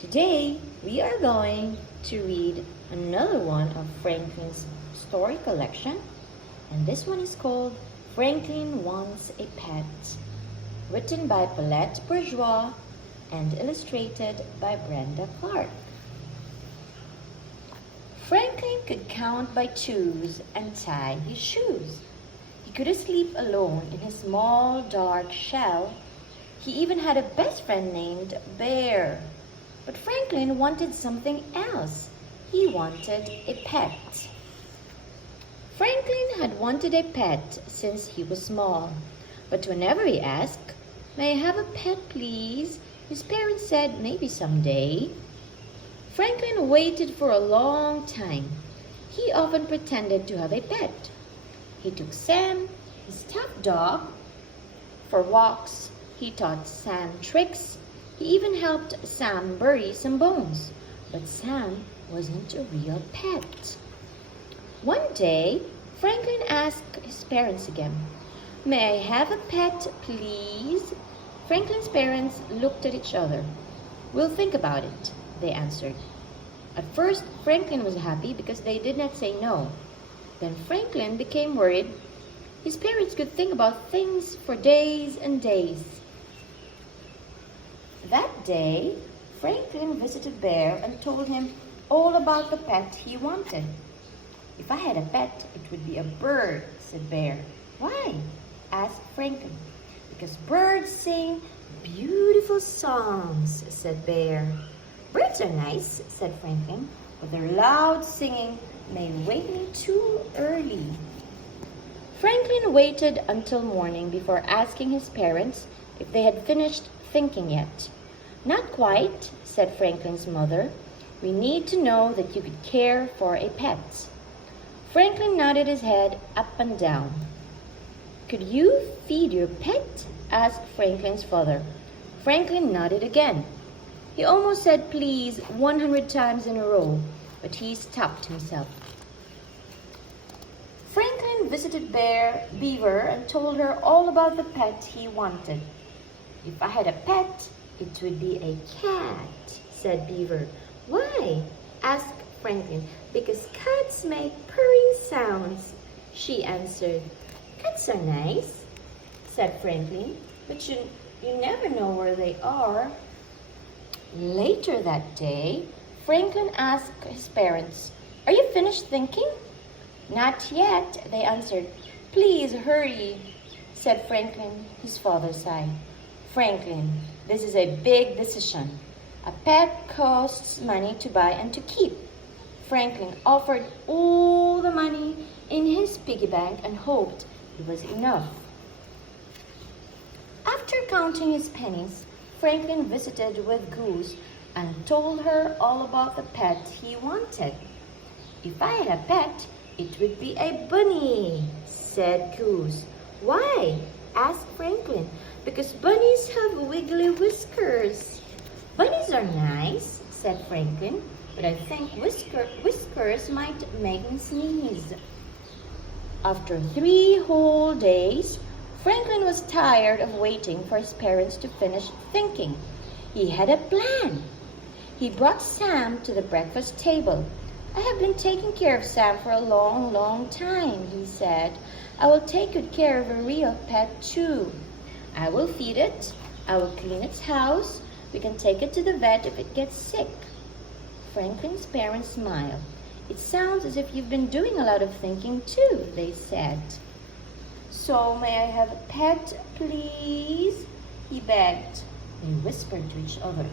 Today, we are going to read another one of Franklin's story collection, and this one is called Franklin Wants a Pet, written by Paulette Bourgeois and illustrated by Brenda Clark. Franklin could count by twos and tie his shoes. He could sleep alone in his small dark shell. He even had a best friend named Bear. But Franklin wanted something else. He wanted a pet. Franklin had wanted a pet since he was small. But whenever he asked, "May I have a pet, please?" his parents said, "Maybe someday." Franklin waited for a long time. He often pretended to have a pet. He took Sam, his tough dog, for walks. He taught Sam tricks. He even helped Sam bury some bones. But Sam wasn't a real pet. One day, Franklin asked his parents again, "May I have a pet, please?" Franklin's parents looked at each other. "We'll think about it," they answered. At first, Franklin was happy because they did not say no. Then Franklin became worried. His parents could think about things for days and days. That day, Franklin visited Bear and told him all about the pet he wanted. "If I had a pet, it would be a bird," said Bear. "Why?" asked Franklin. "Because birds sing beautiful songs," said Bear. "Birds are nice," said Franklin, "but their loud singing may wake me too early." Franklin waited until morning before asking his parents if they had finished thinking yet. "Not quite," said Franklin's mother. "We need to know that you could care for a pet." Franklin nodded his head up and down. "Could you feed your pet?" asked Franklin's father. Franklin nodded again. He almost said "please" 100 times in a row, but he stopped himself. Franklin visited Beaver and told her all about the pet he wanted. "If I had a pet, it would be a cat," said Beaver. "Why?" asked Franklin. "Because cats make purring sounds," she answered. "Cats are nice," said Franklin, "but you never know where they are." Later that day, Franklin asked his parents, "Are you finished thinking?" "Not yet," they answered. "Please hurry," said Franklin. His father sighed. "Franklin, this is a big decision. A pet costs money to buy and to keep." Franklin offered all the money in his piggy bank and hoped it was enough. After counting his pennies, Franklin visited with Goose and told her all about the pet he wanted. "If I had a pet, it would be a bunny," said Goose. "Why?" asked Franklin. "Because bunnies have wiggly whiskers." "Bunnies are nice," said Franklin, "but I think whiskers might make me sneeze." After 3 whole days, Franklin was tired of waiting for his parents to finish thinking. He had a plan. He brought Sam to the breakfast table. "I have been taking care of Sam for a long, long time," he said. "I will take good care of a real pet too. I will feed it. I will clean its house. We can take it to the vet if it gets sick." Franklin's parents smiled. "It sounds as if you've been doing a lot of thinking too," they said. "So may I have a pet, please?" he begged. They whispered to each other.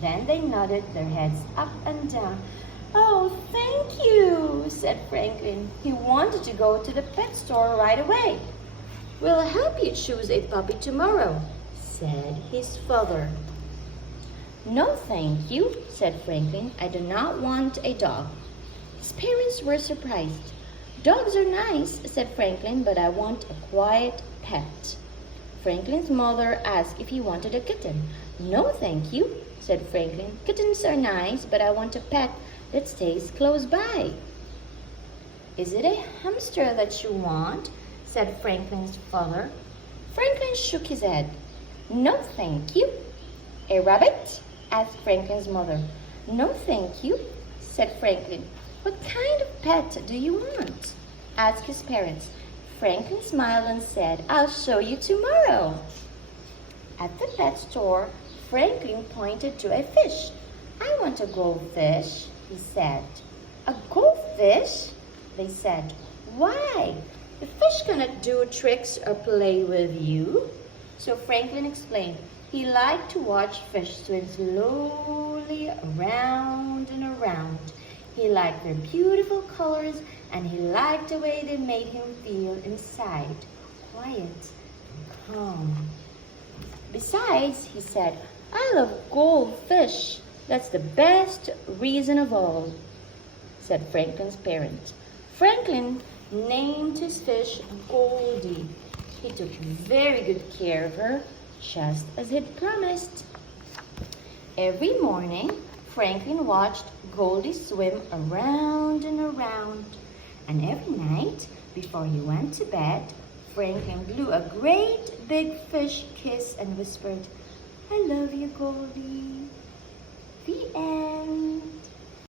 Then they nodded their heads up and down. "Oh, thank you," said Franklin. He wanted to go to the pet store right away. "We'll help you choose a puppy tomorrow," said his father. "No, thank you," said Franklin. "I do not want a dog." His parents were surprised. "Dogs are nice," said Franklin, "but I want a quiet pet." Franklin's mother asked if he wanted a kitten. "No, thank you," said Franklin. "Kittens are nice, but I want a pet that stays close by." "Is it a hamster that you want?" said Franklin's father. Franklin shook his head. "No, thank you." "A rabbit?" asked Franklin's mother. No, thank you, said Franklin. What kind of pet do you want? Asked his parents. Franklin smiled and said, I'll show you tomorrow. At the pet store, Franklin pointed to a fish. I want a goldfish, he said. A goldfish? They said. Why? The fish cannot do tricks or play with you. So Franklin explained. He liked to watch fish swim slowly around and around. He liked their beautiful colors, and he liked the way they made him feel inside, quiet and calm. Besides, he said, I love goldfish. That's the best reason of all, said Franklin's parents. Franklin named his fish Goldie. He took very good care of her, just as he'd promised. Every morning, Franklin watched Goldie swim around and around. And every night, before he went to bed, Franklin blew a great big fish kiss and whispered, I love you, Goldie. The end.